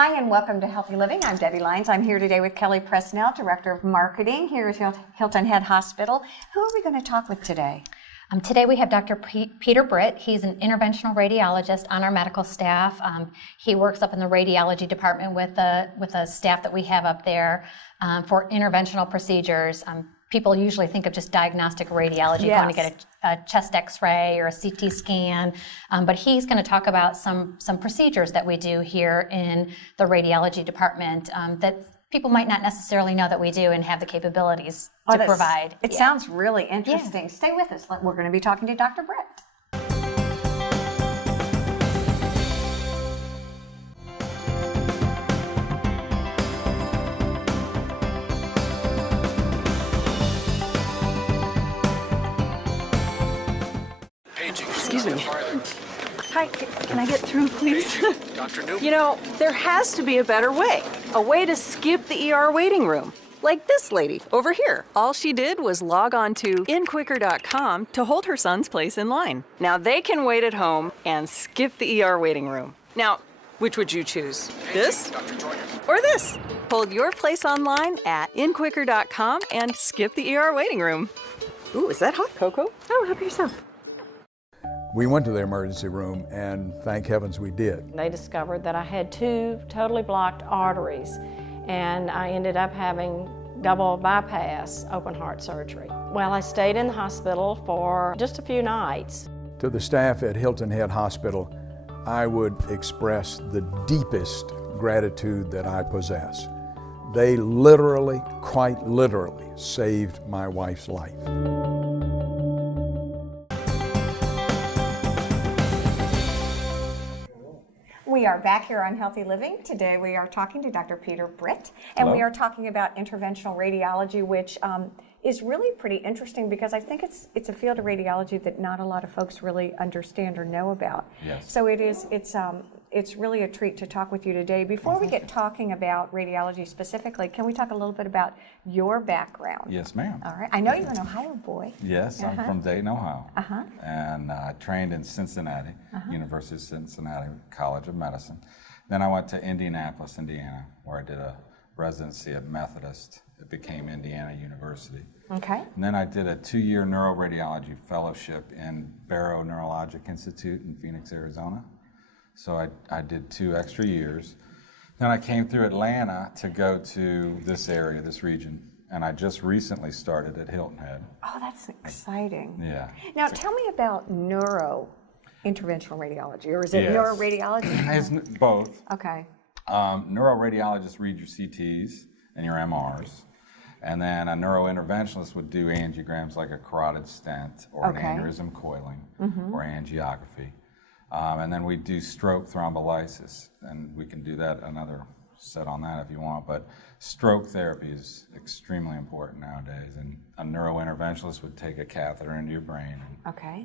Hi, and welcome to Healthy Living. I'm Debbie Lyons. I'm here today with Kelly Presnell, Director of Marketing here at Hilton Head Hospital. Who are we going to talk with today? Today we have Dr. Peter Britt. He's an interventional radiologist on our medical staff. He works up in the radiology department with the staff that we have up there for interventional procedures. People usually think of just diagnostic radiology, Yes. going to get a chest x-ray or a CT scan, but he's going to talk about some procedures that we do here in the radiology department that people might not necessarily know that we do and have the capabilities to provide. It sounds really interesting. Yeah. Stay with us. We're going to be talking to Dr. Britt. Excuse me. Hi, can I get through, please? Dr. Newman. You know, there has to be a better way. A way to skip the ER waiting room. Like this lady over here. All she did was log on to inquicker.com to hold her son's place in line. Now they can wait at home and skip the ER waiting room. Now, which would you choose? This or this? Hold your place online at inquicker.com and skip the ER waiting room. Ooh, is that hot cocoa? Oh, help yourself. We went to the emergency room, and thank heavens we did. They discovered that I had 2 totally blocked arteries, and I ended up having double bypass open heart surgery. Well, I stayed in the hospital for just a few nights. To the staff at Hilton Head Hospital, I would express the deepest gratitude that I possess. They literally, quite literally, saved my wife's life. We are back here on Healthy Living. Today we are talking to Dr. Peter Britt, and we are talking about interventional radiology, which is really pretty interesting because I think it's a field of radiology that not a lot of folks really understand or know about. Yes. So it's really a treat to talk with you today. Before we get talking about radiology specifically, can we talk a little bit about your background? Yes, ma'am. All right. I know you're an Ohio boy. Yes, I'm from Dayton, Ohio. Uh-huh. And I trained in Cincinnati, University of Cincinnati College of Medicine. Then I went to Indianapolis, Indiana, where I did a residency at Methodist. It became Indiana University. Okay. And then I did a 2-year neuroradiology fellowship in Barrow Neurologic Institute in Phoenix, Arizona. So I did 2 extra years. Then I came through Atlanta to go to this area, this region, and I just recently started at Hilton Head. Oh, that's exciting. Yeah. Now, tell me about interventional radiology, or is it Yes. neuroradiology? It's both. Okay. Neuroradiologists read your CTs and your MRs, and then a neurointerventionalist would do angiograms like a carotid stent or an aneurysm coiling or angiography. And then we do stroke thrombolysis, and we can do that another set on that if you want, but stroke therapy is extremely important nowadays, and a neurointerventionalist would take a catheter into your brain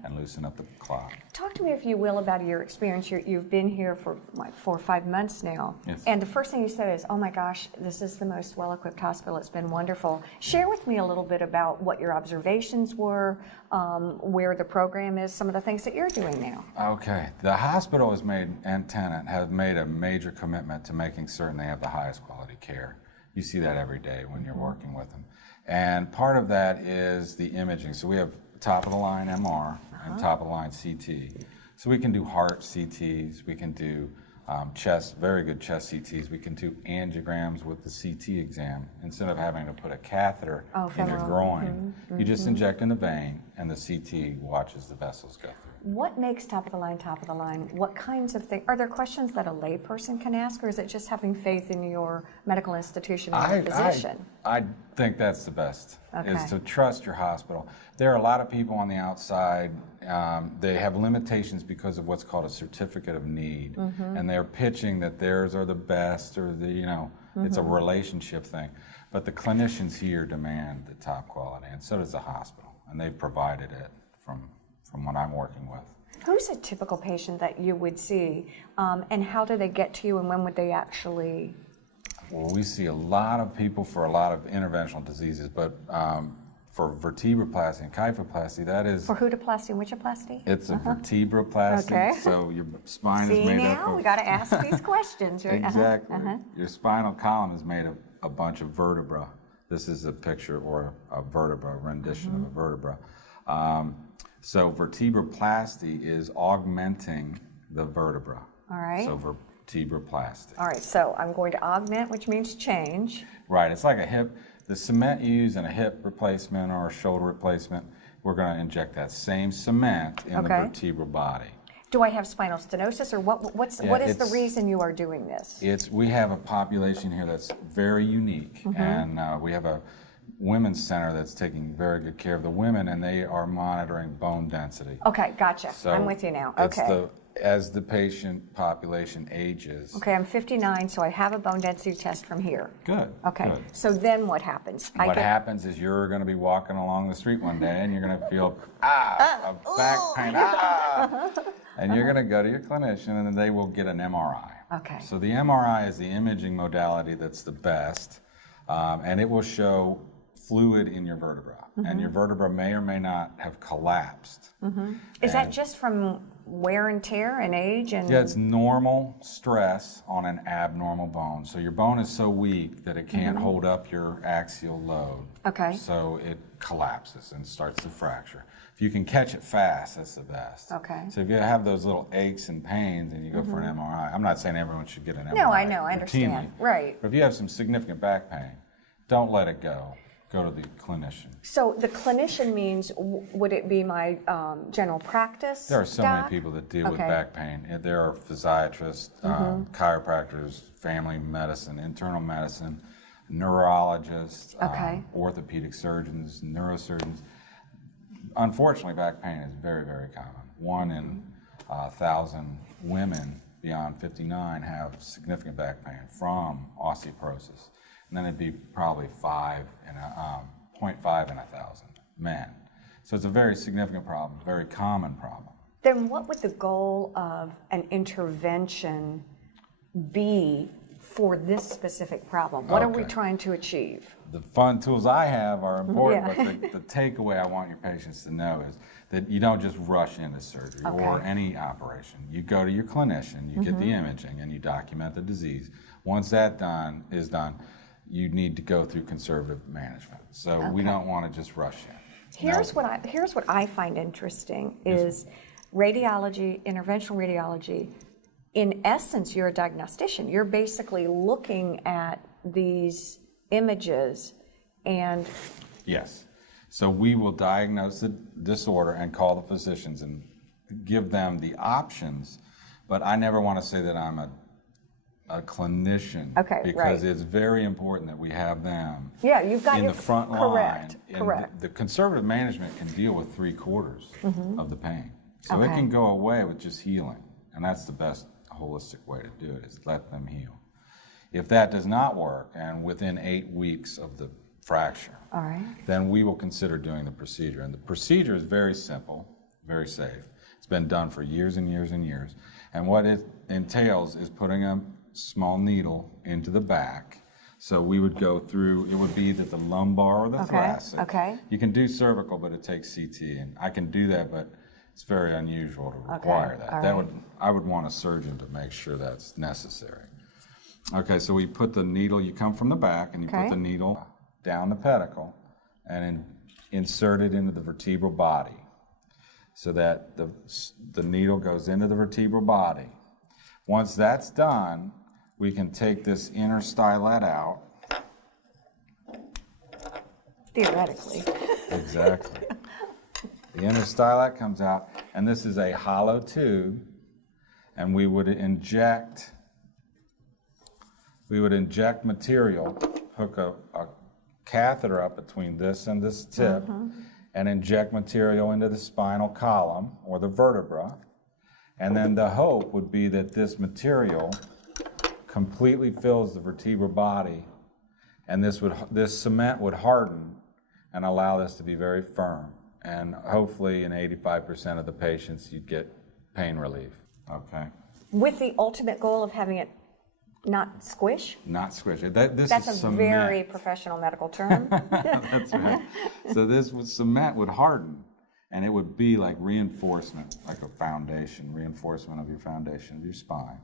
and loosen up the clot. Talk to me, if you will, about your experience. You've been here for like 4 or 5 months now, Yes. and the first thing you said is, oh my gosh, this is the most well-equipped hospital. It's been wonderful. Share with me a little bit about what your observations were, where the program is, some of the things that you're doing now. Okay, the hospital has made, and tenant have made a major commitment to making certain they have the highest quality care. You see that every day when you're working with them. And part of that is the imaging. So we have top-of-the-line MR and top-of-the-line CT. So we can do heart CTs, we can do chest, very good chest CTs. We can do angiograms with the CT exam. Instead of having to put a catheter in your groin, you just inject in the vein, and the CT watches the vessels go through. What makes top of the line? What kinds of things? Are there questions that a layperson can ask, or is it just having faith in your medical institution and your physician? I think that's the best, is Okay. to trust your hospital. There are a lot of people on the outside, they have limitations because of what's called a certificate of need, and they're pitching that theirs are the best, or it's a relationship thing. But the clinicians here demand the top quality, and so does the hospital, and they've provided it from what I'm working with. Who's a typical patient that you would see, and how do they get to you, and when would they actually? Well, we see a lot of people for a lot of interventional diseases, but for vertebroplasty and kyphoplasty, that is, For whodoplasty and whichoplasty? it's a vertebroplasty. Okay. So your spine See is made now, up of... we got to ask these questions. Right? Exactly. Your spinal column is made of a bunch of vertebra. This is a picture or a vertebra, a rendition of a vertebra. So vertebroplasty is augmenting the vertebra. All right. So vertebroplasty. All right, so I'm going to augment, which means change. Right, it's like a hip, the cement you use in a hip replacement or a shoulder replacement, we're going to inject that same cement in the Okay. vertebral body. Do I have spinal stenosis, or what is the reason you are doing this? We have a population here that's very unique, and we have a women's center that's taking very good care of the women, and they are monitoring bone density. Okay, gotcha. So I'm with you now. it's Okay. as the patient population ages. Okay, I'm 59, so I have a bone density test from here. Good. Okay, Good. so then what happens? What happens is you're going to be walking along the street one day and you're going to feel, a back pain, and you're going to go to your clinician and then they will get an MRI. Okay. So the MRI is the imaging modality that's the best, and it will show fluid in your vertebra, and your vertebra may or may not have collapsed. Is that just from wear and tear and age? And Yeah, it's normal stress on an abnormal bone. So your bone is so weak that it can't hold up your axial load. Okay. So it collapses and starts to fracture. If you can catch it fast, that's the best. Okay. So if you have those little aches and pains and you go for an MRI, I'm not saying everyone should get an MRI. No, I know, I understand. routinely. Right. But if you have some significant back pain, don't let it go. Go to the clinician. So the clinician means, would it be my general practice There are so doc? many people that deal with Okay. back pain. There are physiatrists, chiropractors, family medicine, internal medicine, neurologists, Okay. orthopedic surgeons, neurosurgeons. Unfortunately, back pain is very, very common. 1 in 1,000 women beyond 59 have significant back pain from osteoporosis. And then it'd be probably 0.5 in 1,000 men. So it's a very significant problem, very common problem. Then what would the goal of an intervention be for this specific problem? What are we Okay. trying to achieve? The fun tools I have are important, Yeah. but the takeaway I want your patients to know is that you don't just rush into surgery or Okay. any operation. You go to your clinician, you get the imaging, and you document the disease. Once that is done, you need to go through conservative management. So we don't want to just rush in. Here's what I find interesting is radiology, interventional radiology. In essence, you're a diagnostician. You're basically looking at these images and Yes. So we will diagnose the disorder and call the physicians and give them the options, but I never want to say that I'm a clinician. Okay, because right. it's very important that we have them you've got in your the front correct, line. correct. And the conservative management can deal with 3/4 of the pain. So it Okay. can go away with just healing. And that's the best holistic way to do it, is let them heal. If that does not work, and within 8 weeks of the fracture, all right. then we will consider doing the procedure. And the procedure is very simple, very safe. It's been done for years and years and years. And what it entails is putting a small needle into the back. So we would go through, it would be either the lumbar or the thoracic. Okay. You can do cervical, but it takes CT, and I can do that, but it's very unusual to require that. all That right. I would want a surgeon to make sure that's necessary. Okay, so we put the needle, you come from the back, and you Okay. put the needle down the pedicle and insert it into the vertebral body so that the needle goes into the vertebral body. Once that's done, we can take this inner stylet out. Theoretically. Exactly. The inner stylet comes out, and this is a hollow tube, and we would inject material, hook a catheter up between this and this tip, and inject material into the spinal column or the vertebra. And then the hope would be that this material completely fills the vertebral body, and this cement would harden and allow this to be very firm. And hopefully in 85% of the patients, you'd get pain relief. Okay. With the ultimate goal of having it Not squish? Not squish. This That's is a cement. very professional medical term. That's right. So cement would harden, and it would be like reinforcement, like a foundation, reinforcement of your foundation of your spine.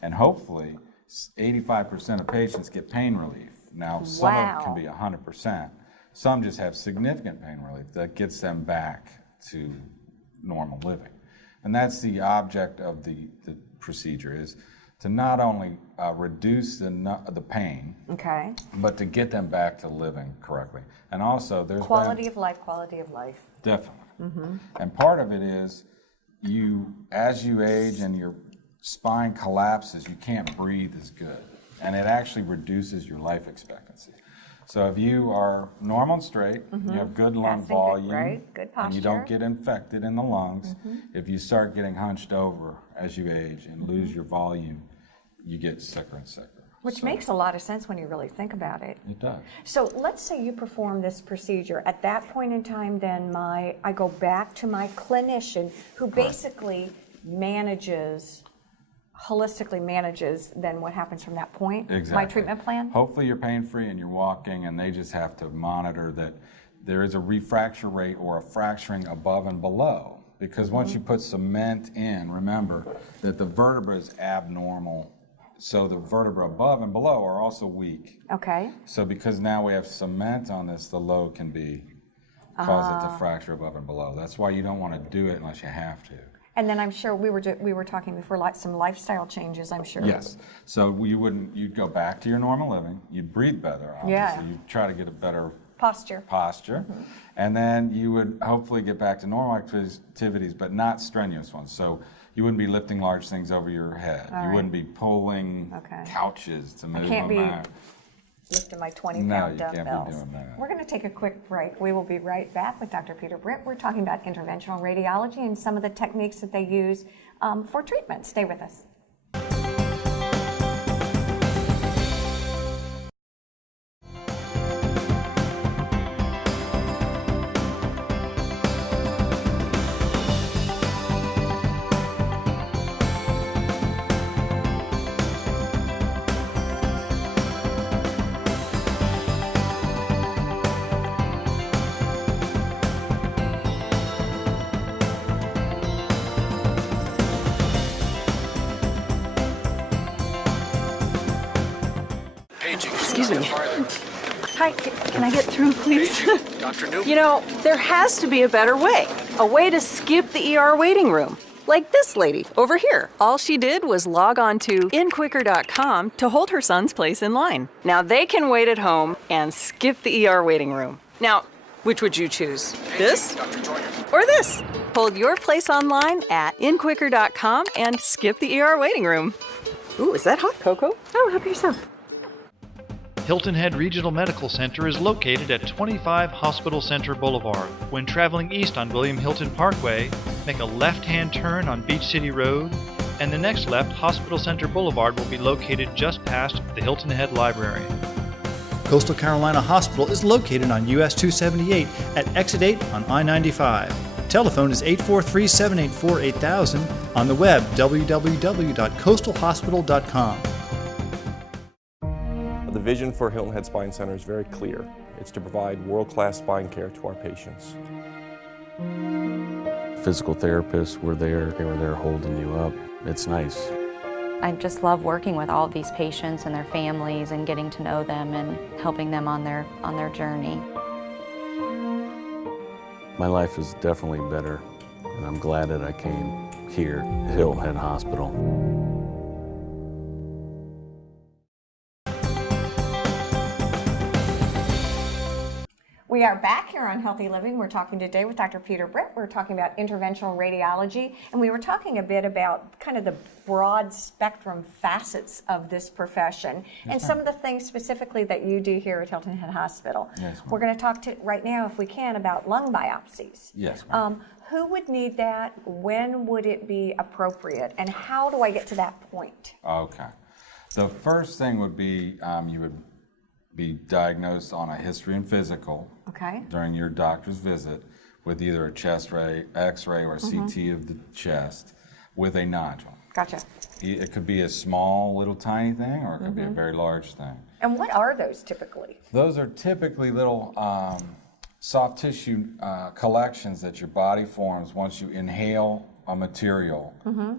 And hopefully, 85% of patients get pain relief. Now, some of it can be 100%. Some just have significant pain relief that gets them back to normal living. And that's the object of the procedure, is to not only reduce the pain, Okay. but to get them back to living correctly. And also, there's Quality of life. Definitely. And part of it is as you age and your spine collapses, you can't breathe as good. And it actually reduces your life expectancy. So if you are normal and straight, you have good lung Passing, volume, right? Good and you don't posture. get infected in the lungs, if you start getting hunched over as you age and lose your volume, you get sicker and sicker. Which makes a lot of sense when you really think about it. It does. So let's say you perform this procedure. At that point in time, then I go back to my clinician who basically holistically manages then what happens from that point. Exactly. My treatment plan. Hopefully you're pain-free and you're walking, and they just have to monitor that there is a refracture rate or a fracturing above and below. Because once you put cement in, remember that the vertebra is abnormal. So the vertebra above and below are also weak. Okay. So because now we have cement on this, the load can cause it to fracture above and below. That's why you don't want to do it unless you have to. And then I'm sure we were talking before, like some lifestyle changes, I'm sure. Yes. So you'd go back to your normal living. You'd breathe better, obviously. Yeah. You'd try to get a better Posture. And then you would hopefully get back to normal activities, but not strenuous ones. So you wouldn't be lifting large things over your head. You wouldn't be pulling couches to move Can't them be out. lifting my 20-pound No, you dumbbells. can't be doing that. We're going to take a quick break. We will be right back with Dr. Peter Britt. We're talking about interventional radiology and some of the techniques that they use for treatment. Stay with us. Excuse me. Hi, can I get through, please? Dr. Newman. You know, there has to be a better way. A way to skip the ER waiting room. Like this lady over here. All she did was log on to inquicker.com to hold her son's place in line. Now they can wait at home and skip the ER waiting room. Now, which would you choose? This Dr. Joyner. or this? Hold your place online at inquicker.com and skip the ER waiting room. Ooh, is that hot cocoa? Oh, help yourself. Hilton Head Regional Medical Center is located at 25 Hospital Center Boulevard. When traveling east on William Hilton Parkway, make a left-hand turn on Beach City Road, and the next left, Hospital Center Boulevard will be located just past the Hilton Head Library. Coastal Carolina Hospital is located on US 278 at Exit 8 on I-95. Telephone is 843-784-8000. On the web, www.coastalhospital.com. The vision for Hilton Head Spine Center is very clear. It's to provide world-class spine care to our patients. Physical therapists were there. They were there holding you up. It's nice. I just love working with all of these patients and their families and getting to know them and helping them on their journey. My life is definitely better, and I'm glad that I came here to Hilton Head Hospital. We are back here on Healthy Living. We're talking today with Dr. Peter Britt. We're talking about interventional radiology, and we were talking a bit about kind of the broad spectrum facets of this profession and some of the things specifically that you do here at Hilton Head Hospital. Yes, we're going to talk right now, if we can, about lung biopsies. Yes. Who would need that? When would it be appropriate? And how do I get to that point? Okay. The first thing would be you would be diagnosed on a history and physical during your doctor's visit with either a chest ray, x-ray, or a CT of the chest with a nodule. Gotcha. It could be a small, little tiny thing, or it could be a very large thing. And what are those typically? Those are typically little soft tissue collections that your body forms once you inhale a material.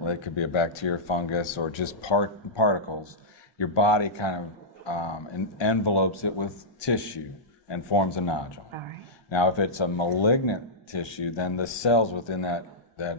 It could be a bacteria, fungus, or just particles. Your body kind of envelopes it with tissue and forms a nodule. All right. Now, if it's a malignant tissue, then the cells within that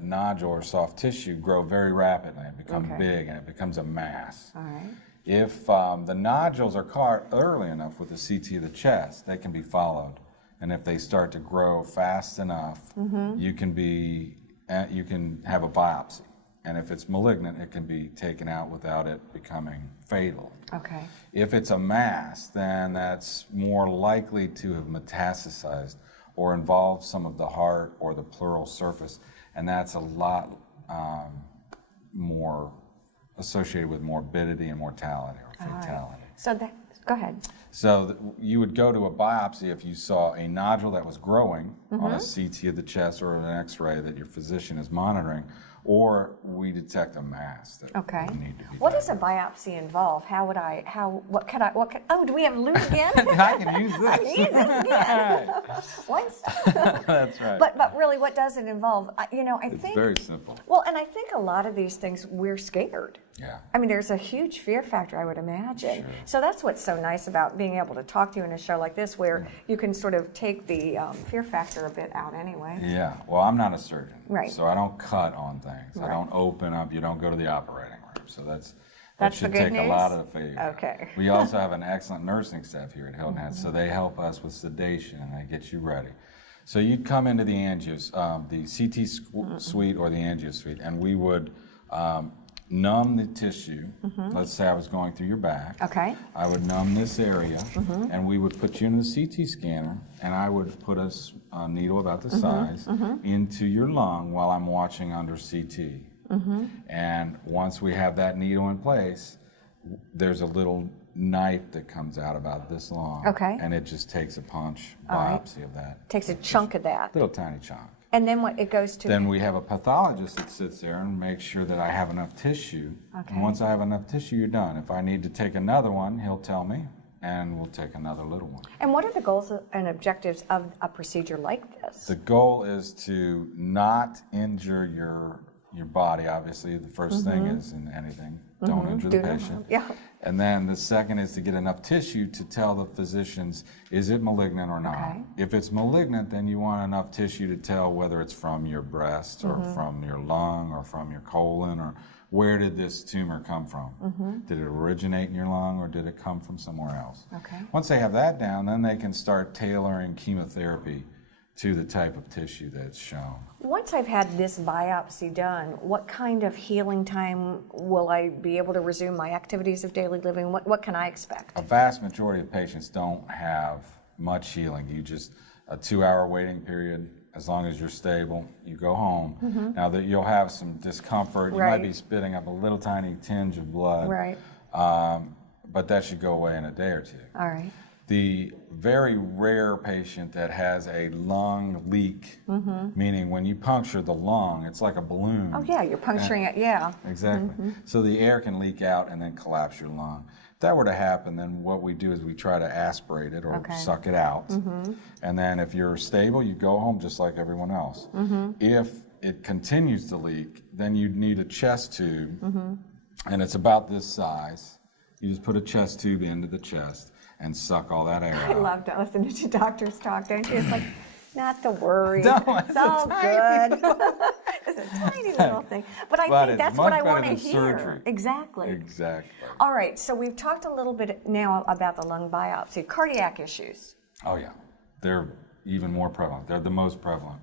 nodule or soft tissue grow very rapidly and become big, and it becomes a mass. All right. If the nodules are caught early enough with the CT of the chest, they can be followed. And if they start to grow fast enough, you can have a biopsy. And if it's malignant, it can be taken out without it becoming fatal. Okay. If it's a mass, then that's more likely to have metastasized or involved some of the heart or the pleural surface, and that's a lot more associated with morbidity and mortality or fatality. So go ahead. So you would go to a biopsy if you saw a nodule that was growing on a CT of the chest or an X-ray that your physician is monitoring, or we detect a mass that would need to be What does a biopsy involve? Oh, do we have Lou again? I can use this. I can use this again. Once. That's right. But really, what does it involve? I It's think. very simple. Well, and I think a lot of these things, we're scared. Yeah. I mean, there's a huge fear factor, I would imagine. Sure. So that's what's so nice about being able to talk to you in a show like this, where you can sort of take the fear factor a bit out anyway. Yeah. Well, I'm not a surgeon. Right. So I don't cut on things. I Right. don't open up. You don't go to the operating room. So that That's should the good take a news? lot of the fear. Okay. We also have an excellent nursing staff here at Hilton, so they help us with sedation and they get you ready. So you'd come into the the CT suite or the angio suite, and we would numb the tissue. Let's say I was going through your back. Okay. I would numb this area, and we would put you in the CT scanner, and I would put a needle about the size into your lung while I'm watching under CT. And once we have that needle in place, there's a little knife that comes out about this long. Okay. And it just takes a punch All right. biopsy of that. Takes a chunk of that. Little tiny chunk. And then what? It goes to. Then we have a pathologist that sits there and makes sure that I have enough tissue. Okay. And once I have enough tissue, you're done. If I need to take another one, he'll tell me, and we'll take another little one. And what are the goals and objectives of a procedure like this? The goal is to not injure your body. Obviously, the first thing is in anything, don't injure the patient. Yeah. And then the second is to get enough tissue to tell the physicians, is it malignant or not? Okay. If it's malignant, then you want enough tissue to tell whether it's from your breast or from your lung or from your colon, or where did this tumor come from? Did it originate in your lung or did it come from somewhere else? Okay. Once they have that down, then they can start tailoring chemotherapy to the type of tissue that's shown. Once I've had this biopsy done, what kind of healing time will I be able to resume my activities of daily living? What can I expect? A vast majority of patients don't have much healing. You just, a 2-hour waiting period, as long as you're stable, you go home. Now that you'll have some discomfort, you might be spitting up a little tiny tinge of blood. Right. But that should go away in a day or two. All right. The very rare patient that has a lung leak, meaning when you puncture the lung, it's like a balloon. Oh yeah, you're puncturing it, yeah. Exactly. So the air can leak out and then collapse your lung. If that were to happen, then what we do is we try to aspirate it or suck it out. And then if you're stable, you go home just like everyone else. If it continues to leak, then you'd need a chest tube, and it's about this size. You just put a chest tube into the chest and suck all that air out. I love listening to doctors talk, don't you? It's like, not to worry. No, it's all good. It's a tiny little thing. But I think that's what I want to hear. Surgery. Exactly. Exactly. All right, so we've talked a little bit now about the lung biopsy. Cardiac issues. Oh yeah, they're even more prevalent. They're the most prevalent.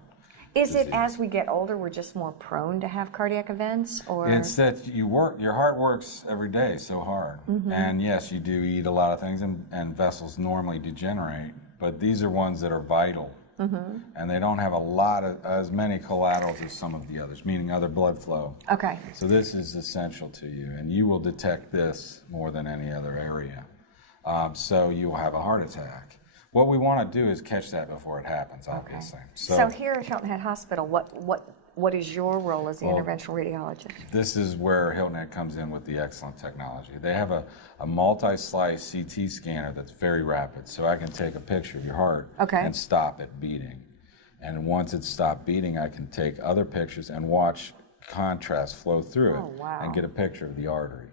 Is it as we get older, we're just more prone to have cardiac events, or? It's that your heart works every day so hard. And yes, you do eat a lot of things, and vessels normally degenerate, but these are ones that are vital. And they don't have as many collaterals as some of the others, meaning other blood flow. Okay. So this is essential to you, and you will detect this more than any other area. So you will have a heart attack. What we want to do is catch that before it happens, obviously. So here at Hilton Head Hospital, what what is your role as the interventional radiologist? This is where Hilton Head comes in with the excellent technology. They have a multi-slice CT scanner that's very rapid, so I can take a picture of your heart and stop it beating. And once it's stopped beating, I can take other pictures and watch contrast flow through it and get a picture of the artery.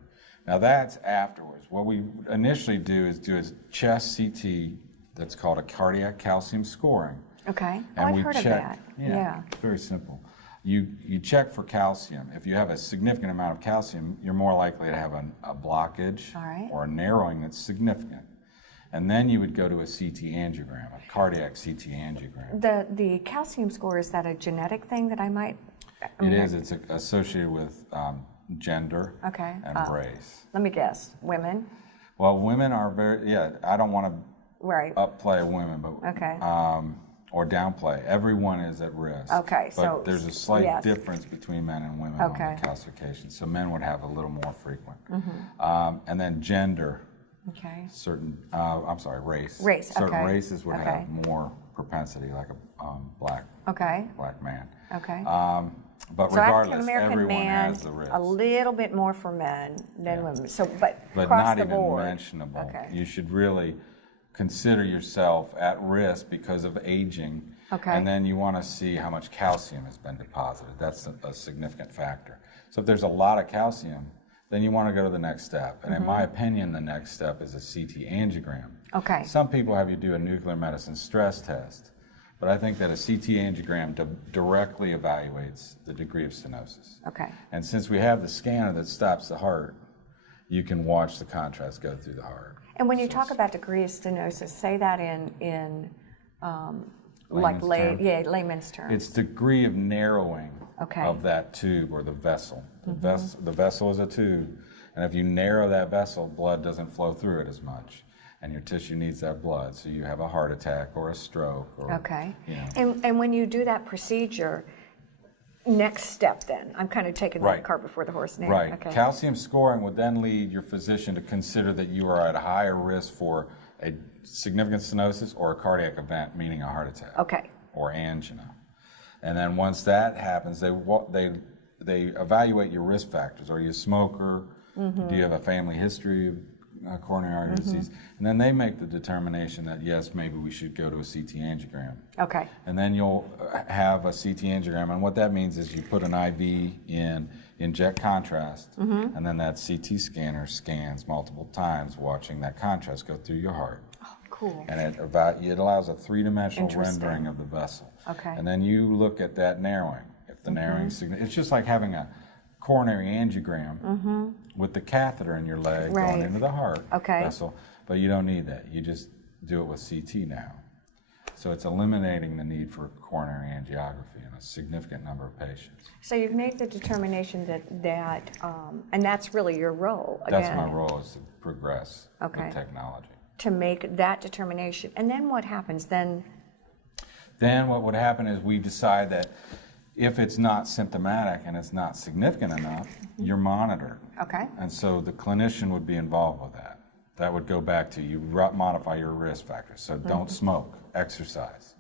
Now that's afterwards. What we initially do is a chest CT that's called a cardiac calcium scoring. Okay. And I've we heard of check, that. Yeah. It's very simple. You check for calcium. If you have a significant amount of calcium, you're more likely to have a blockage or a narrowing that's significant. And then you would go to a CT angiogram, a cardiac CT angiogram. The calcium score, is that a genetic thing that I might? It is. It's associated with gender and race. Let me guess. Women? Well, women are very, I don't want to upplay women, but or downplay. Everyone is at risk. Okay, but so there's a slight difference between men and women on the calcification. So men would have a little more frequent. And then gender. Okay. Certain, race. Race. Certain races would have more propensity, like a black man. Okay. But so regardless, African-American everyone man, has the risk. a little bit more for men than women. So, but not the even board. mentionable. Okay. You should really consider yourself at risk because of aging. Okay. And then you want to see how much calcium has been deposited. That's a significant factor. So if there's a lot of calcium, then you want to go to the next step. And in my opinion, the next step is a CT angiogram. Okay. Some people have you do a nuclear medicine stress test, but I think that a CT angiogram directly evaluates the degree of stenosis. Okay. And since we have the scanner that stops the heart, you can watch the contrast go through the heart. And when you talk about degree of stenosis, say that in layman's terms. It's degree of narrowing of that tube or the vessel. The vessel is a tube, and if you narrow that vessel, blood doesn't flow through it as much, and your tissue needs that blood, so you have a heart attack or a stroke. Or, And when you do that procedure, next step then, I'm kind of taking the cart before the horse now. Right. Okay. Calcium scoring would then lead your physician to consider that you are at a higher risk for a significant stenosis or a cardiac event, meaning a heart attack. Okay. Or angina. And then once that happens, they evaluate your risk factors. Are you a smoker? Do you have a family history of coronary artery disease? And then they make the determination that, yes, maybe we should go to a CT angiogram. Okay. And then you'll have a CT angiogram. And what that means is you put an IV in, inject contrast, and then that CT scanner scans multiple times, watching that contrast go through your heart. Oh, cool. And it allows a three-dimensional rendering of the vessel. Okay. And then you look at that narrowing. If the narrowing it's just like having a coronary angiogram with the catheter in your leg going into the heart vessel, but you don't need that. You just do it with CT now. So it's eliminating the need for coronary angiography in a significant number of patients. So you've made the determination that and that's really your role. Again, that's my role, is to progress with technology. To make that determination. And then what happens? Then what would happen is we decide that if it's not symptomatic and it's not significant enough, you're monitored. Okay. And so the clinician would be involved with that. That would go back to you modify your risk factors. So don't smoke, exercise,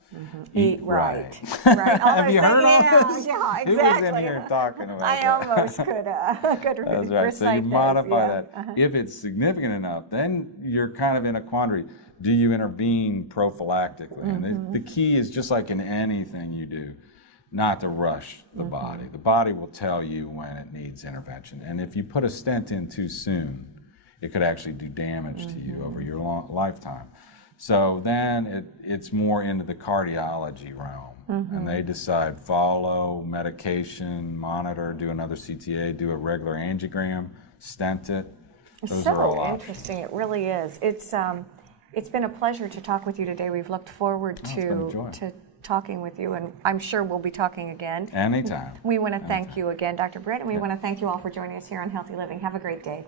eat right. Right. Have you heard all this? Yeah, exactly. Who was in here talking about that? I almost could That's right. So you modify that. If it's significant enough, then you're kind of in a quandary. Do you intervene prophylactically? And the key is, just like in anything you do, not to rush the body. The body will tell you when it needs intervention. And if you put a stent in too soon, it could actually do damage to you over your lifetime. So then it's more into the cardiology realm. And they decide follow, medication, monitor, do another CTA, do a regular angiogram, stent it. Those are all options. Interesting. It really is. It's been a pleasure to talk with you today. We've looked forward to talking with you, and I'm sure we'll be talking again. Anytime. We want to thank you again, Dr. Britt, and we want to thank you all for joining us here on Healthy Living. Have a great day.